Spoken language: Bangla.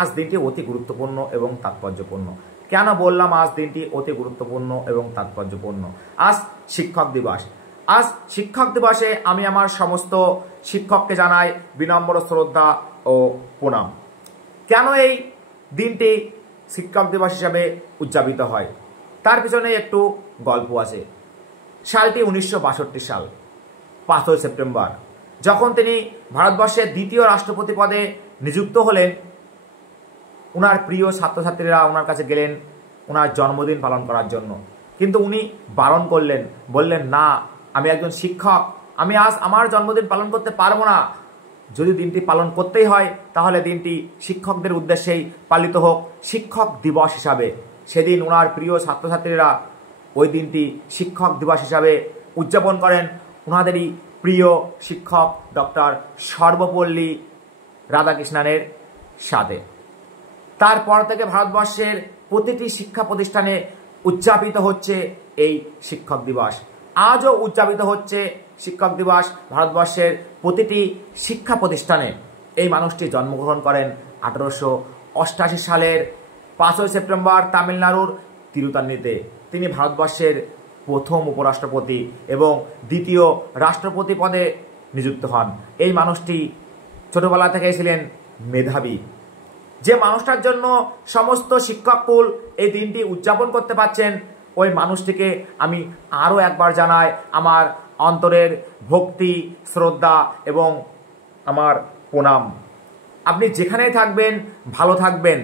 আজ দিনটি অতি গুরুত্বপূর্ণ এবং তাৎপর্যপূর্ণ। কেন বললাম আজ দিনটি অতি গুরুত্বপূর্ণ এবং তাৎপর্যপূর্ণ? আজ শিক্ষক দিবস। আজ শিক্ষক দিবসে আমি আমার সমস্ত শিক্ষককে জানাই বিনম্র শ্রদ্ধা ও প্রণাম। কেন এই দিনটি শিক্ষক দিবস হিসাবে উদযাপিত হয় তার পিছনে একটু গল্প আছে। সালটি 1962 সাল, 5 সেপ্টেম্বর, যখন তিনি ভারতবর্ষের দ্বিতীয় রাষ্ট্রপতি পদে নিযুক্ত হলেন। ওনার প্রিয় ছাত্রছাত্রীরা ওনার কাছে গেলেন ওনার জন্মদিন পালন করার জন্য, কিন্তু উনি বারণ করলেন, বললেন না, আমি একজন শিক্ষক, আমি আজ আমার জন্মদিন পালন করতে পারবো না। যদি দিনটি পালন করতেই হয় তাহলে দিনটি শিক্ষকদের উদ্দেশ্যেই পালিত হোক শিক্ষক দিবস হিসাবে। সেদিন ওনার প্রিয় ছাত্রছাত্রীরা ওই দিনটি শিক্ষক দিবস হিসাবে উদযাপন করেন ওনাদেরই প্রিয় শিক্ষক ডক্টর সর্বপল্লী রাধাকৃষ্ণনের সাথে। তারপর থেকে ভারতবর্ষের প্রতিটি শিক্ষা প্রতিষ্ঠানে উদযাপিত হচ্ছে এই শিক্ষক দিবস। আজও উদযাপিত হচ্ছে শিক্ষক দিবস ভারতবর্ষের প্রতিটি শিক্ষা প্রতিষ্ঠানে। এই মানুষটি জন্মগ্রহণ করেন 1888 সালের 5 সেপ্টেম্বর তামিলনাড়ুর তিরুতান্নিতে। তিনি ভারতবর্ষের প্রথম উপরাষ্ট্রপতি এবং দ্বিতীয় রাষ্ট্রপতি পদে নিযুক্ত হন। এই মানুষটি ছোটবেলা থেকেই ছিলেন মেধাবী। যে মানুষটার জন্য সমস্ত শিক্ষককুল এই দিনটি উদযাপন করতে পারছেন, ওই মানুষটিকে আমি আরও একবার জানাই আমার অন্তরের ভক্তি, শ্রদ্ধা এবং আমার প্রণাম। আপনি যেখানেই থাকবেন ভালো থাকবেন।